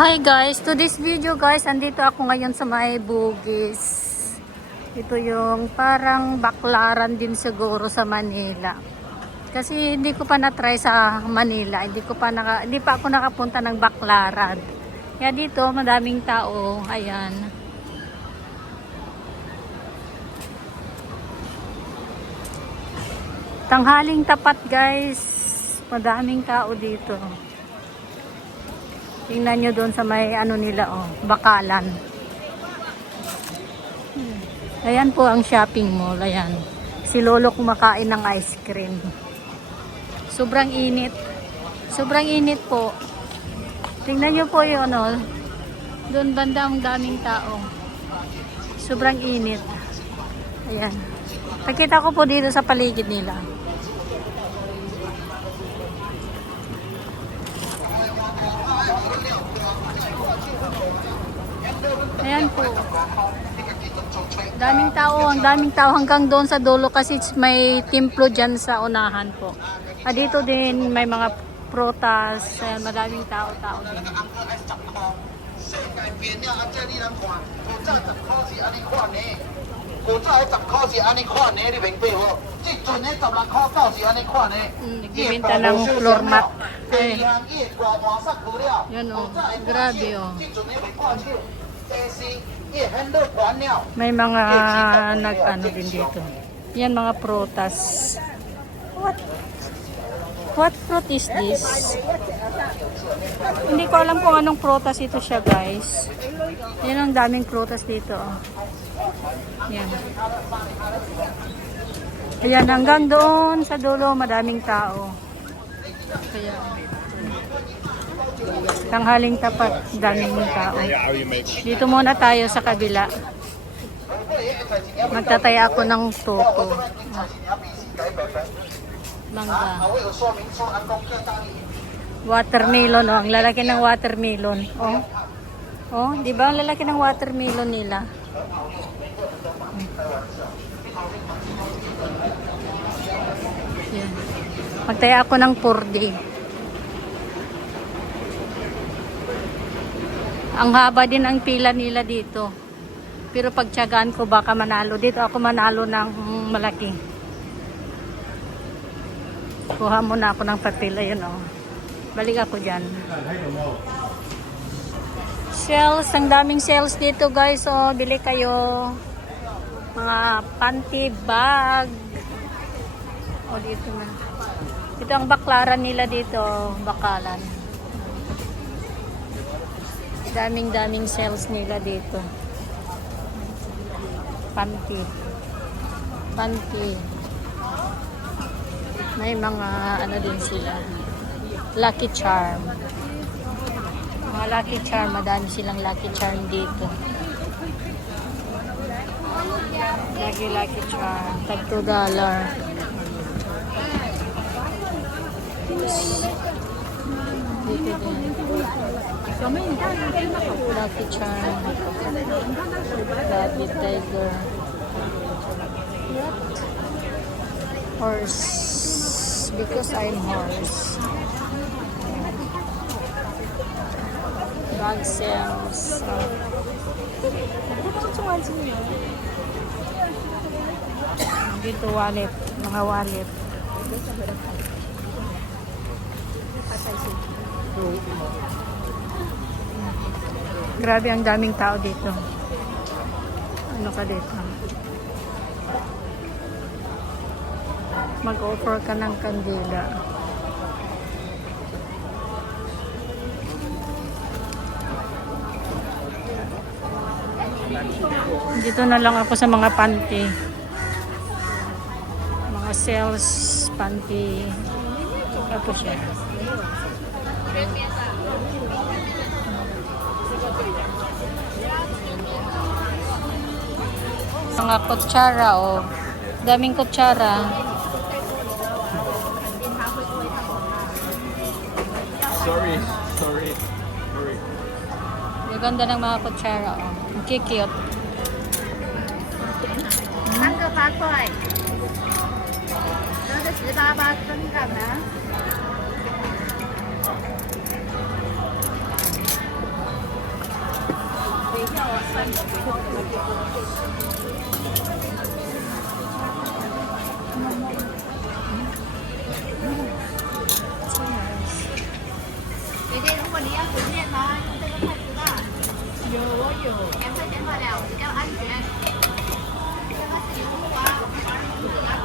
Hi guys, to this video guys, andito ako ngayon sa may Bugis. Ito yung parang baklaran din siguro sa Manila. Kasi hindi ko pa na-try sa Manila, hindi pa ako nakapunta ng baklaran. Kaya dito madaming tao, ayan. Tanghaling tapat guys, madaming tao dito. Tingnan nyo doon sa may ano nila, oh, bakalan. Ayan po ang shopping mall, ayan. Si Lolo kumakain ng ice cream. Sobrang init. Sobrang init po. Tingnan nyo po yun, oh. Doon banda ang daming tao. Sobrang init. Ayan. Nakita ko po dito sa paligid nila. Ayan po. Ang daming tao hanggang doon sa dulo kasi may templo dyan sa unahan po. Dito din may mga prutas, ayan, madaming tao din. Nagbibenta ng floor mat. Yan o, grabe o. May mga nag-ano din dito. Yan mga prutas. What fruit is this? Hindi ko alam kung anong prutas ito siya guys. Yan ang daming prutas dito. Yan. Ayan, hanggang doon sa dulo madaming tao. Kaya tanghaling tapat, daming tao. Dito muna tayo sa kabila. Magtataya ako ng tuto. Mangga. Watermelon, oh. Ang lalaki ng watermelon. Oh. Oh, di ba ang lalaki ng watermelon nila? Yan. Magtaya ako ng 4D. Ang haba din ang pila nila dito. Pero pagtiyagaan ko baka manalo. Dito ako manalo ng malaki. Kuha muna ako ng papel. Ayun o. Balik ako dyan. Sales. Ang daming sales dito guys. O, bili kayo. Mga panty, bag. O, dito na. Ito ang baklaran nila dito. Bakalan. Daming sales nila dito. Panty. May mga ano din sila. Lucky Charm. Mga Lucky Charm. Madami silang Lucky Charm dito. Lucky Charm. Tag $2. Dito din. Lucky Charm. Rabbit Tiger. Horse. Because I'm horse. Bag sales. Dito wallet. Mga wallet. Grabe ang daming tao dito. Ano ka dito? Mag-offer ka ng kandila. Dito na lang ako sa mga panty. Mga sales panty. Ito siya. Mga kutsara o. Daming kutsara. Sorry. Ganda ng mga kutsara o. Ang cute. Ang kapatay. 18分咁啊。姐姐，如果你要随便拿，用这个筷子的。有，我有。2块钱罢了，比较安全。这个是油木啊，不是牙膏。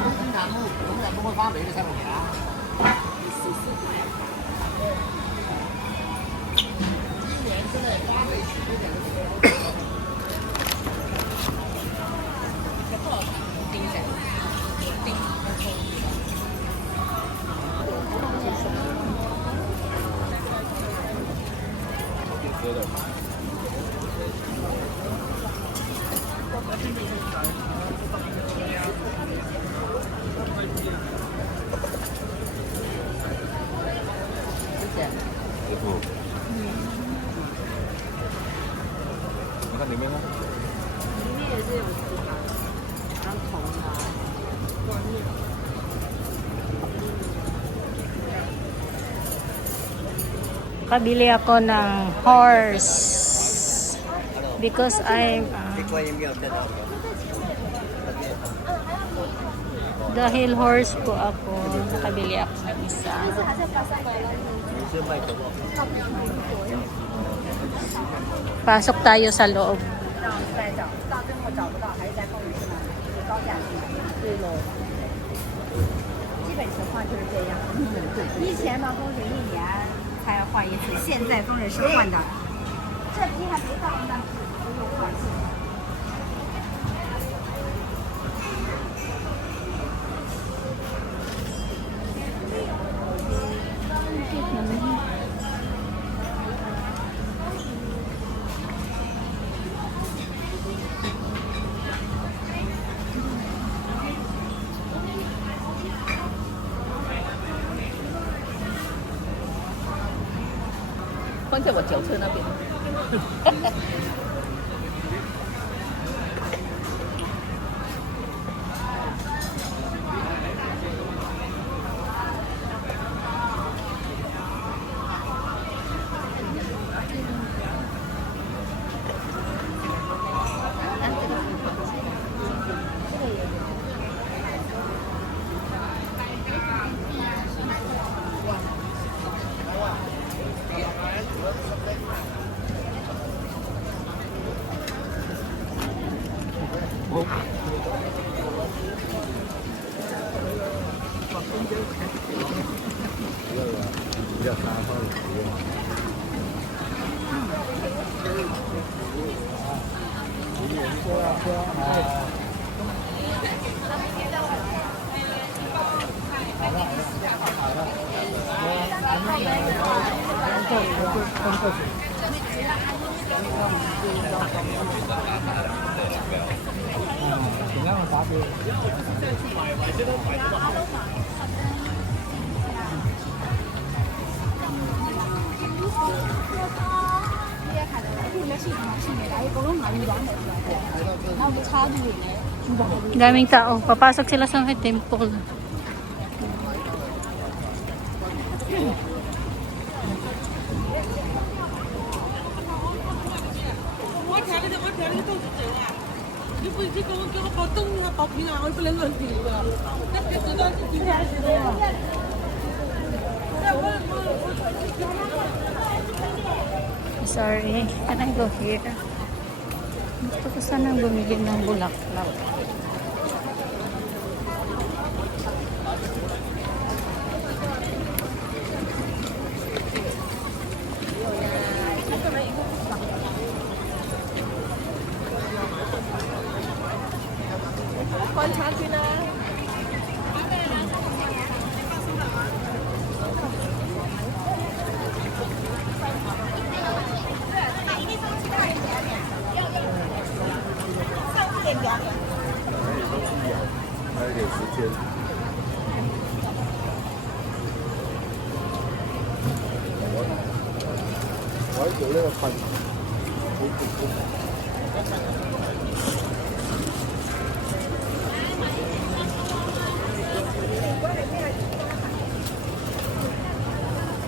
生产木永远不会发霉的菜谱啊。今年现在花费10点的时候。你看里面呢？里面也是有食堂，当虫啊。 Kabili ako ng horse. Because I'm... dahil horse po ako, nakabili ako ng isa. Pasok tayo sa loob. 基本情况就是这样。以前呢，风水1年才换一次，现在风水是换的。这批还没到呢，不用换。放在我脚车那边。比较沙发的体验。Daming tao. Papasok sila sa temple. Sorry, can I go here? Gusto ko sanang bumili ng bulaklak.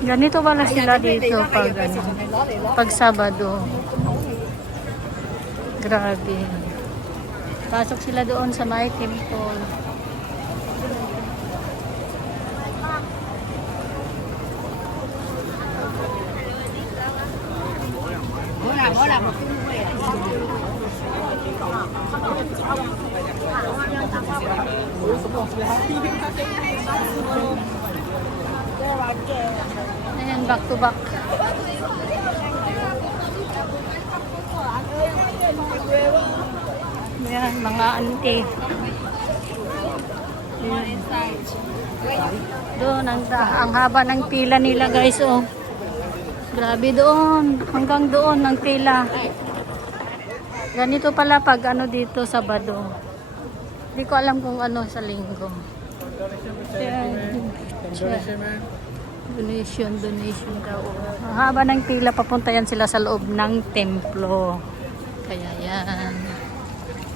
Ganito pala sila dito pag, pag Sabado. Grabe. Pasok sila doon sa may temple. Bố là một Ayan, back to back. Ayan, mga auntie. Ayan. Doon, ang haba ng pila nila guys, oh. Grabe doon. Hanggang doon ang pila. Ganito pala pag ano dito, Sabado. Hindi ko alam kung ano sa linggo. Donation daw. Ang haba ng pila, papunta yan sila sa loob ng templo. Kaya yan.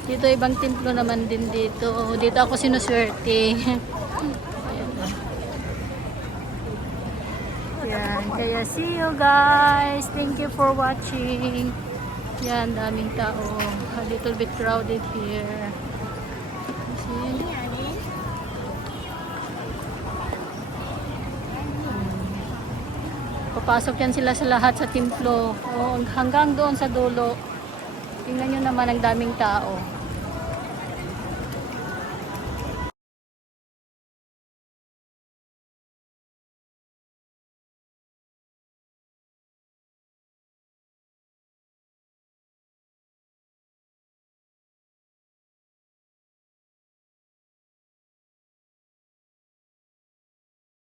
Dito ibang templo naman din dito. Dito ako sinuswerte. Yan. Kaya see you guys. Thank you for watching. Yan, daming tao. A little bit crowded here. See? Papasok yan sila sa lahat sa templo. O, hanggang doon sa dulo. Tingnan nyo naman ang daming tao.